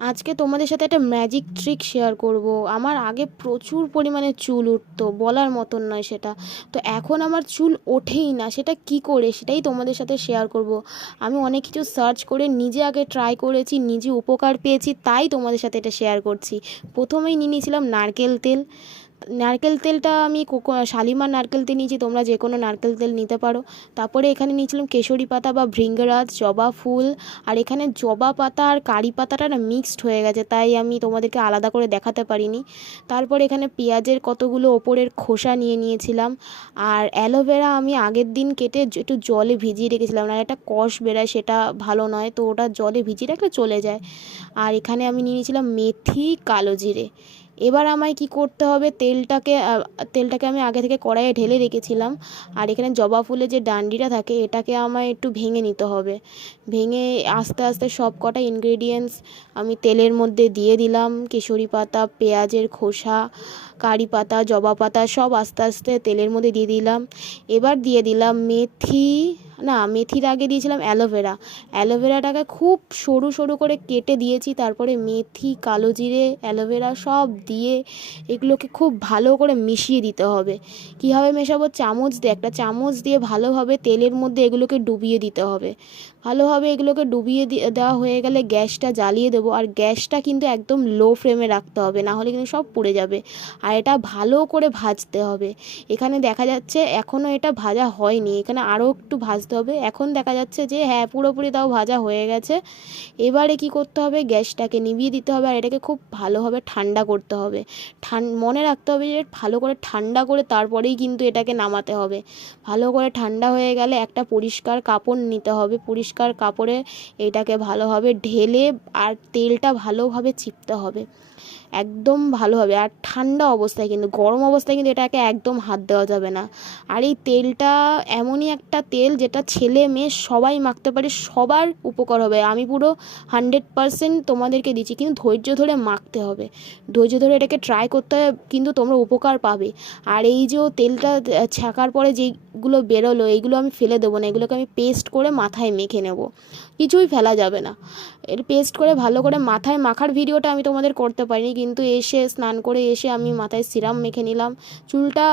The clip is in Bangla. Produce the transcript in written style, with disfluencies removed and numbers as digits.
আজকে তোমাদের সাথে একটা ম্যাজিক ট্রিক শেয়ার করব। আমার আগে প্রচুর পরিমাণে চুল উঠতো, বলার মতন নয় সেটা। তো এখন আমার চুল ওঠেই না, সেটা কি করে সেটাই তোমাদের সাথে শেয়ার করব। আমি অনেক কিছু সার্চ করে নিজে আগে ট্রাই করেছি, নিজে উপকার পেয়েছি, তাই তোমাদের সাথে এটা শেয়ার করছি। প্রথমেই নিয়ে নিয়েছিলাম নারকেল তেল। নারকেল তেলটা আমি শালিমার নারকেল তেল নিয়েছি, তোমরা যে কোনো নারকেল তেল নিতে পারো। তারপরে এখানে নিয়েছিলাম কেশরী পাতা বা ভৃঙ্গরাজ, জবা ফুল। আর এখানে জবা পাতা আর কারি পাতাটা না মিক্সড হয়ে গেছে, তাই আমি তোমাদেরকে আলাদা করে দেখাতে পারিনি। তারপরে এখানে পেঁয়াজের কতগুলো ওপরের খোসা নিয়ে নিয়েছিলাম। আর অ্যালোভেরা আমি আগের দিন কেটে একটু জলে ভিজিয়ে রেখেছিলাম, না একটা কষ বেরায়, সেটা ভালো নয়, তো ওটা জলে ভিজিয়ে রাখলে চলে যায়। আর এখানে আমি নিয়ে নিয়েছিলাম মেথি, কালো জিরে। এবার আমায় কি করতে হবে, তেলটাকে আমি আগে থেকে কড়াইয়ে ঢেলে রেখেছিলাম। আর এখানে জবা ফুলের যে ডান্ডিটা থাকে এটাকে আমায় একটু ভেঙে নিতে হবে। ভেঙে আস্তে আস্তে সব কটা ইনগ্রেডিয়েন্টস আমি তেলের মধ্যে দিয়ে দিলাম। কেশরী পাতা, পেঁয়াজের খোসা, কারি পাতা, জবা পাতা সব আস্তে আস্তে তেলের মধ্যে দিয়ে দিলাম। এবার দিয়ে দিলাম মেথি, না মেথির আগে দিয়েছিলাম অ্যালোভেরা। অ্যালোভেরাটাকে খুব সরু সরু করে কেটে দিয়েছি। তারপরে মেথি, কালো জিরে, অ্যালোভেরা সব দিয়ে এগুলোকে খুব ভালো করে মিশিয়ে দিতে হবে। কীভাবে মেশাবো, চামচ দিয়ে, একটা চামচ দিয়ে ভালোভাবে তেলের মধ্যে এগুলোকে ডুবিয়ে দিতে হবে। ভালোভাবে এগুলোকে ডুবিয়ে দেওয়া হয়ে গেলে গ্যাসটা জ্বালিয়ে দেবো। আর গ্যাসটা কিন্তু একদম লো ফ্লেমে রাখতে হবে, না হলে কিন্তু সব পুড়ে যাবে। আর এটা ভালো করে ভাজতে হবে। এখানে দেখা যাচ্ছে এখনও এটা ভাজা হয়নি, এখানে আরও একটু ভাজতে হবে। এখন দেখা যাচ্ছে যে হ্যাঁ, পুরোপুরি তাও ভাজা হয়ে গেছে। এবারে কি করতে হবে, গ্যাসটাকে নিভিয়ে দিতে হবে আর এটাকে খুব ভালোভাবে ঠান্ডা করতে হবে। মনে রাখতে হবে যে ভালো করে ঠান্ডা করে তারপরেই কিন্তু এটাকে নামাতে হবে। ভালো করে ঠান্ডা হয়ে গেলে একটা পরিষ্কার কাপড় নিতে হবে, পরিষ্কার কাপড়ে এটাকে ভালোভাবে ঢেলে আর তেলটা ভালোভাবে চিপতে হবে একদম ভালোভাবে। আর ঠান্ডা অবস্থায়, কিন্তু গরম অবস্থায় কিন্তু এটাকে একদম হাত দেওয়া যাবে না। আর এই তেলটা এমনই একটা তেল যেটা ছেলে মেয়ে সবাই মাখতে পারে, সবার উপকার হবে। আমি পুরো 100% তোমাদেরকে দিচ্ছি, কিন্তু ধৈর্য ধরে মাখতে হবে, ধৈর্য ধরে এটাকে ট্রাই করতে হবে, কিন্তু তোমরা উপকার পাবে। আর এই যে তেলটা ছাকার পরে যেগুলো বেরোলো এইগুলো আমি ফেলে দেবো না, এগুলোকে আমি পেস্ট করে মাথায় মেখে নেব, কিছুই ফেলা যাবে না। এর পেস্ট করে ভালো করে মাথায় মাখার ভিডিওটা আমি তোমাদের করতে পারিনি, কিন্তু এসে স্নান করে এসে আমি মাথায় সিরাম মেখে নিলাম। চুলটা